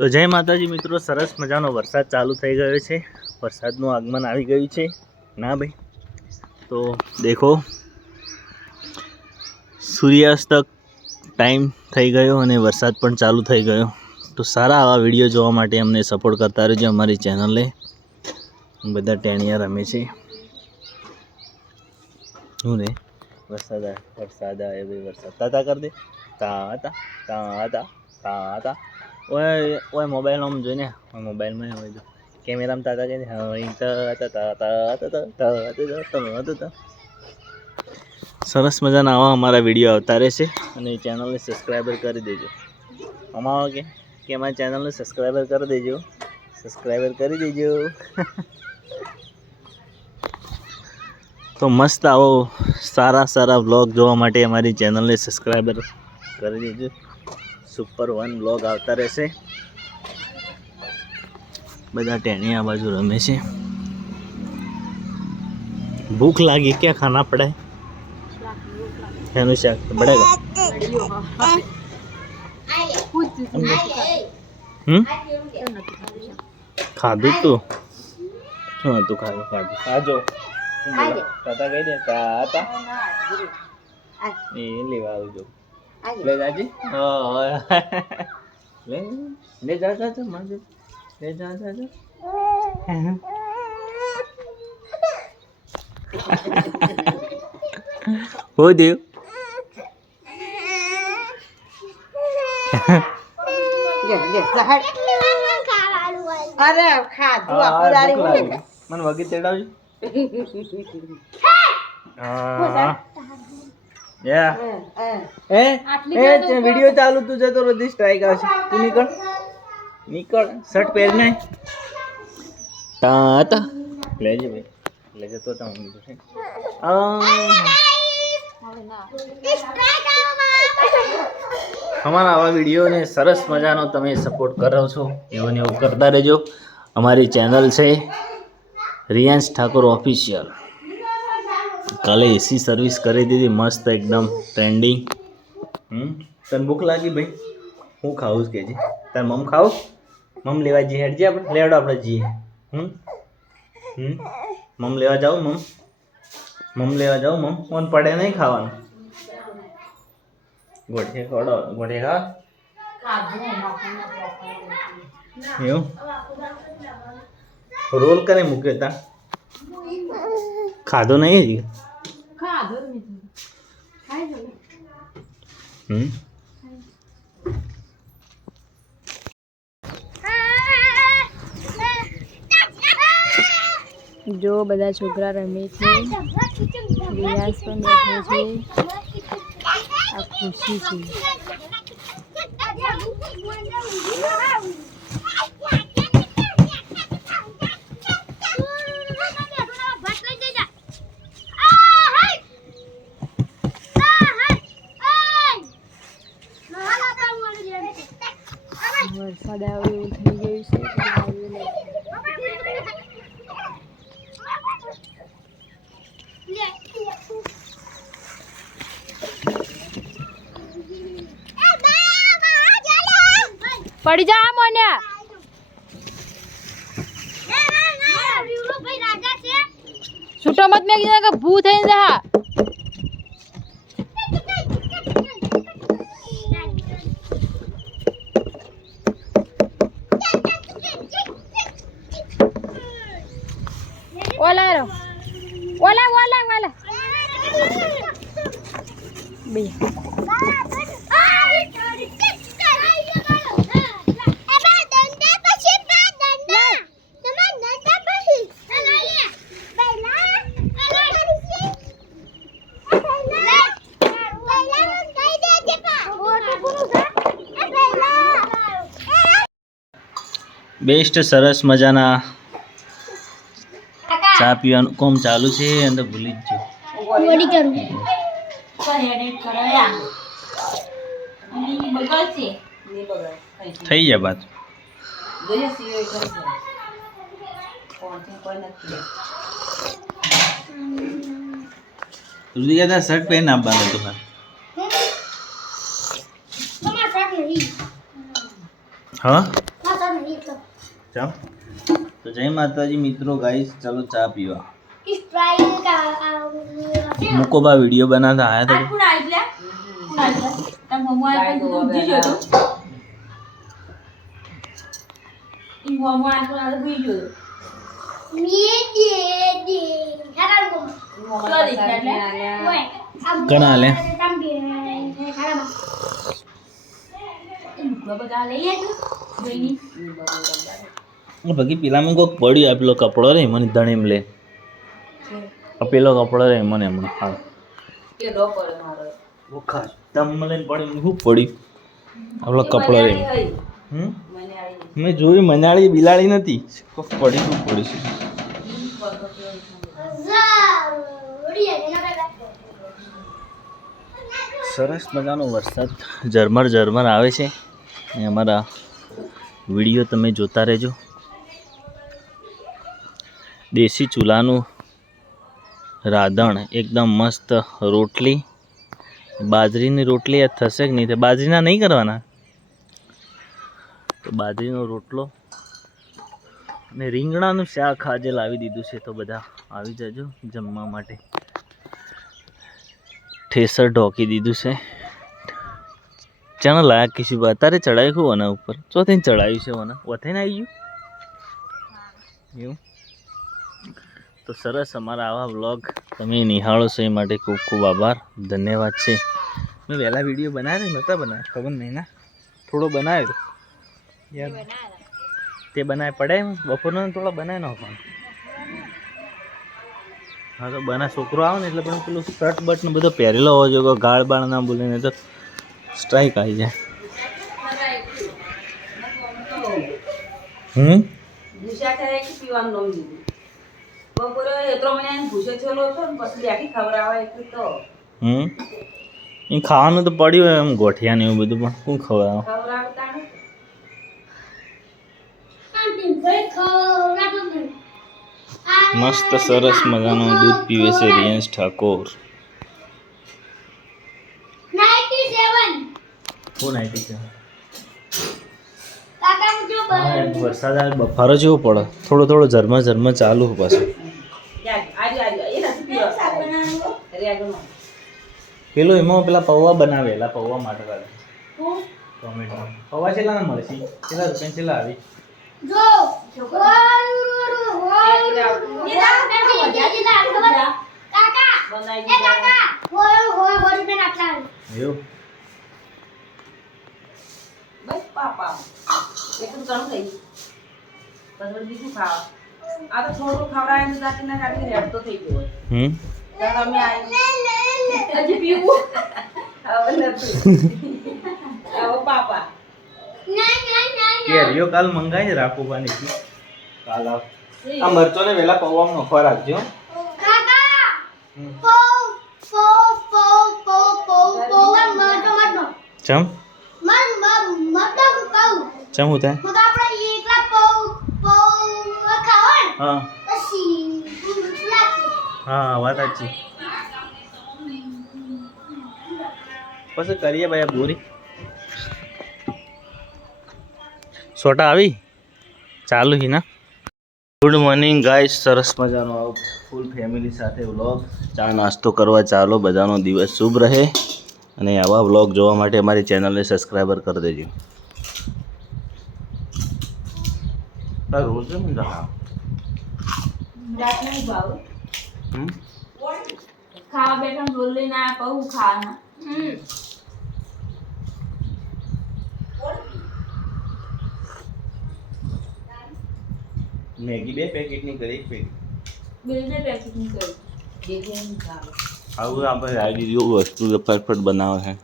તો જય માતાજી મિત્રો, સરસ મજાનો વરસાદ ચાલુ થઈ ગયો છે. વરસાદનું આગમન આવી ગયું છે ના ભાઈ. તો દેખો સૂર્યાસ્ત ટાઈમ થઈ ગયો અને વરસાદ પણ ચાલુ થઈ ગયો. તો સારા આવા વિડીયો જોવા માટે અમને સપોર્ટ કરતા રહેજો અમારી ચેનલે. બધા ટેણિયા રમે છે. શું ને વરસાદ આવે ભાઈ, વરસાદ તાતા કરી દે તાતા તાતા તાતા. ઓય મોબાઈલ આમ જોઈને મોબાઈલમાં હોય તો કેમેરામાં તાતા કે સરસ મજાના આવા અમારા વિડીયો આવતા રહેશે અને ચેનલને સબસ્ક્રાઈબર કરી દેજો. આમાં કે અમારી ચેનલને સબસ્ક્રાઈબર કરી દેજો, સબસ્ક્રાઈબર કરી દેજો. તો મસ્ત આવો સારા વ્લોગ જોવા માટે અમારી ચેનલને સબસ્ક્રાઈબર કરી દેજો. સુપર 1 વ્લોગ આવતા રહેશે. બધા ટેણી આ બાજુ રમે છે. ભૂખ લાગી, ક્યાં ખાના પડાય? એનું શાક બડેગા ખાધું તું શું હતું? ખાધું ખાજો તાતા કહી દે તાતા એ લેવા આવજો. લે જાજી લે જા માજે લે જા હો દેવ અરે ખાધું આપડારી મને વગી તેડાવજો. વિડીયો ચાલુ તું જતો રોધી સ્ટ્રાઇક આવશે. તું નીકળ શર્ટ પહેરને તાતા લેજે ભાઈ, લેજે તો અમારા આવા વિડીયોને સરસ મજાનો તમે સપોર્ટ કરો છો, એવું ને એવું કરતા રહેજો. અમારી ચેનલ છે રિયાન્સ ઠાકોર ઓફિશિયલ. કાલે એસી સર્વિસ કરી દીધી મસ્ત એકદમ ટ્રેન્ડિંગ. તને ભૂખ લાગી ભાઈ? હું ખાવું કે છે તાર મમ ખાવું? મમ લેવા જઈએ, હેડજે આપણે લેવડો આપણે જઈએ. મમ લેવા જાઉં? મમ લેવા જાઉં? મન પડે નહીં ખાવાનું. ગોઠે ખવડો, ગોઠે ખા એવું. રોલ કરે મૂક્યો તા ખાધો નહીં. જો બધા છોકરા રમે છે, રિયાઝ પણ બેઠો છે. આ ખુશી છે. વરસાદ આવે એવું થઈ ગયું છે. પડી જા મને છૂટો મત મેં કીધું કે ભૂ થઈને જા. ઓલા રો ઓલા બે બેસ્ટ સરસ મજાના ચા પીવાનું કોમ ચાલુ છે. અંદર ભૂલી જ થઈ જાય બાત. શર્ટ પહેરીને આપવાનું હતું. હા ચમ તો જય માતાજી મિત્રો ગાઈસ ચાલો ચા પીવા મૂકો બા વિડીયો બનાવતા આયા તો કણા લે બાકી પેલામાં કોઈક પડ્યું આ પેલો કપડો રે મને ધણીમ લે આ પેલો કપડો રે મને હમણાં હા તમને લઈને પડ્યું શું પડ્યું આપણો કપડો રે મેં જોયું મનાળી બિલાડી નથી પડી શું પડી છે સરસ મજાનો વરસાદ ઝરમર ઝરમર આવે છે અને અમારા વિડીયો તમે જોતા રહેજો દેશી ચૂલાનું રાંધણ એકદમ મસ્ત રોટલી બાજરીની રોટલી થશે કે નહીં તે બાજરીના નહીં કરવાના તો બાજરીનો રોટલો અને રીંગણાનું શાક આજે લાવી દીધું છે તો બધા આવી જજો જમવા માટે ઠેસર ઢોકી દીધું છે ચાલો લાયક કિસી અત્યારે ચડાવ્યું છું વના ઉપર ચોથી ચડાવ્યું છે વના વથે ને આવી ગયું એવું તો સરસ અમારા આવા વ્લોગ તમે નિહાળો છો એ માટે ખૂબ ખૂબ આભાર ધન્યવાદ છે મેં વહેલા વિડીયો બનાવ્યા નહોતા બનાવ્યા ખબર નહીં ના થોડો બનાવ્યો યાર તે બનાવે પડે બપોરનો થોડો બનાવી નાખો હા તો બના છોકરો આવે ને એટલે પણ પેલું શર્ટ બટ ને બધો પહેરેલો હોવો જોઈએ ગાળ બાળ ના બોલે ને તો સ્ટ્રાઇક આવી જાય એ ખાવાનું તો પડ્યું હોય એમ ગોઠિયા ને એવું બધું પણ શું ખવડાવે મસ્ત સરસ મજાનું દૂધ પીવે છે રિયાંશ ઠાકોર વરસાદ આવે બફારો જેવો પડે થોડો થોડો ઝરમર ઝરમર ચાલુ પાછું પેલો એમાં પેલા પૌવા બનાવેલા પૌવા માટે ટોમેટો પૌવા કેટલા ના મળે છે કેટલા રૂપિયા કેટલા આવી કેરીઓ કાલ મંગાઈ રાખો પાણી કાલ આ મરચો ને વેલા પૌવામાં નખવા રાખજો ચમ ચમ હું થાય હા હા વાત સાચી પછી કરીએ ભાઈ પૂરી સોટા આવી ચાલુ હી ના ગુડ મોર્નિંગ ગાઈસ સરસ મજાનો આવો ફૂલ ફેમિલી સાથે વ્લોગ ચા નાસ્તો કરવા ચાલો બધાનો દિવસ શુભ રહે અને આવા વ્લોગ જોવા માટે અમારી ચેનલને સબસ્ક્રાઈબર કરી દેજો રોજ ખાવા બેઠા રોલ લઈને આ કહું ખાવાના મેગી 2 પેકેટની કરી 1 પેકેટ બે પેકેટની કરી આવું આપણે આવી દીધું વસ્તુ ફટફટ બનાવે છે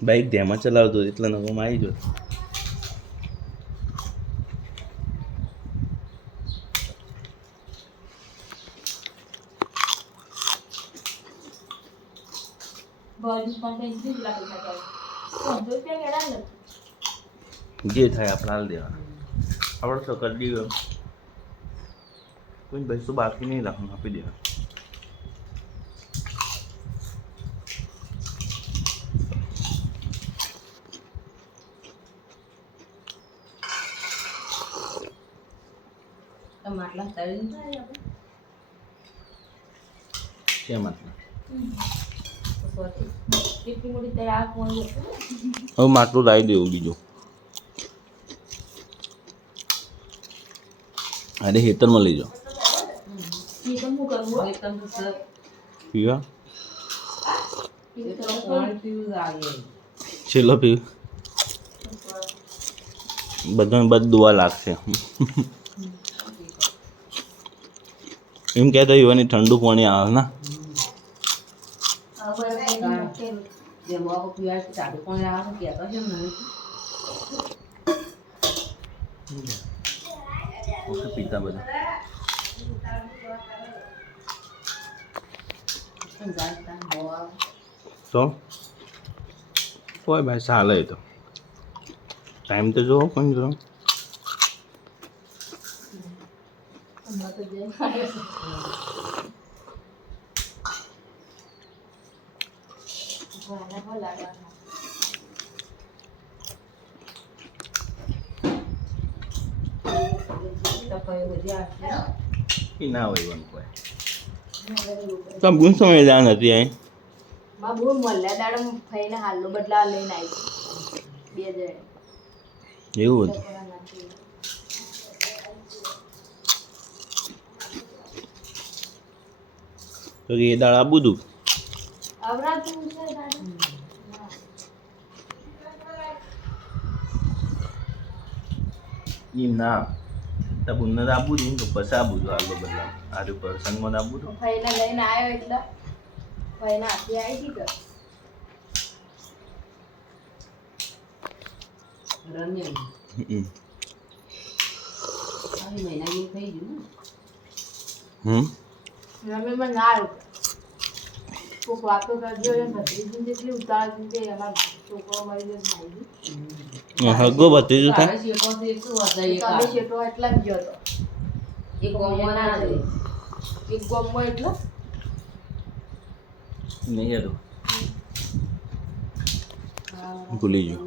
બાઈક ધ્યાનમાં ચલાવતો એટલે નવમાં આવી ગયો જે થાય આપણે હાલ દેવાના આપણે તો કરી દીધું કોઈ પૈસો બાકી નહીં રાખવાનું આપી દેવા કેમ આટલા કેટલી મોટી તૈયાર ફોન હવે માટલું લાવી દેવું બીજું. અરે હેતરમાં લઈ જાઓ પીવા છેલ્લો પીવ બધાને બધું દુઆ લાગશે એમ કહેતો યુવાની ઠંડુ પાણી આવે ને પીતા બધા તો કોઈ ભાઈ ચાલે તો ટાઈમ તો જોવો પણ જો ના હોય પણ કોઈ તમે ગુણ સમય જાણ હતી અહીં બહુ મળ્યા દાડમ ફઈને હાલનો બદલા લઈને આવી બે જણ એવું હતું તો એ દાળ આપું હતું આવરાતું છે દાડમ એમ ના તો બુનને તો આપવું છું તો પછી આપું છું આલો બદલા આ પ્રસંગમાં આપું છું ફઈને લઈને આવ્યો એટલે ફઈને હાથી આવી ગઈ રમીમાં ના આવ્યો કોઈક વાતો કરજો ને ભત્રીજી જેટલી ઉતાવળ છે એમાં છોકરો મળી જાય હગો ભત્રીજો થાય તમે શેઠો એટલા જ ગયો હતો એક ગોમમાં એટલો નહીં યાર ભૂલી ગયો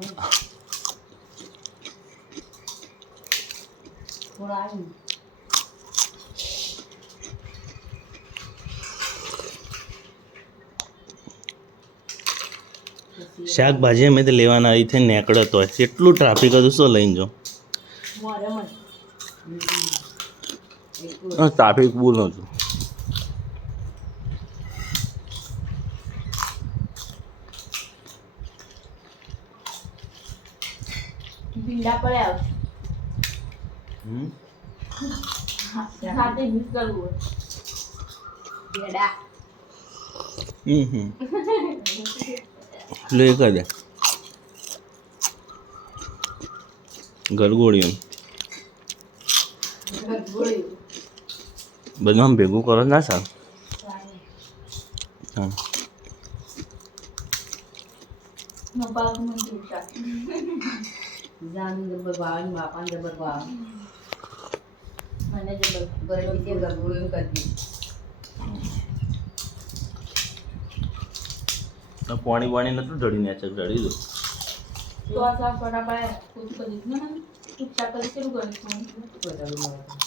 થોડા આવ્યું શાકભાજી અમે તો લેવાના આવી થઈને નીકળ્યો તો એટલું ટ્રાફિક હતું શું લઈને જાઉં ટ્રાફિક બહુ નહોતું ભીંડા પડ્યા સાથે મિક્સ કરવું ભેડા લે કરી દે ગરગોળીઓ બધું આમ ભેગું કરો ના સારું હા પાણી વાણી નતું ઢળી ને ઢળી દો તો આ સાફ કરા પાય કુછ કરી ના કુછ ચાકર શરૂ કરી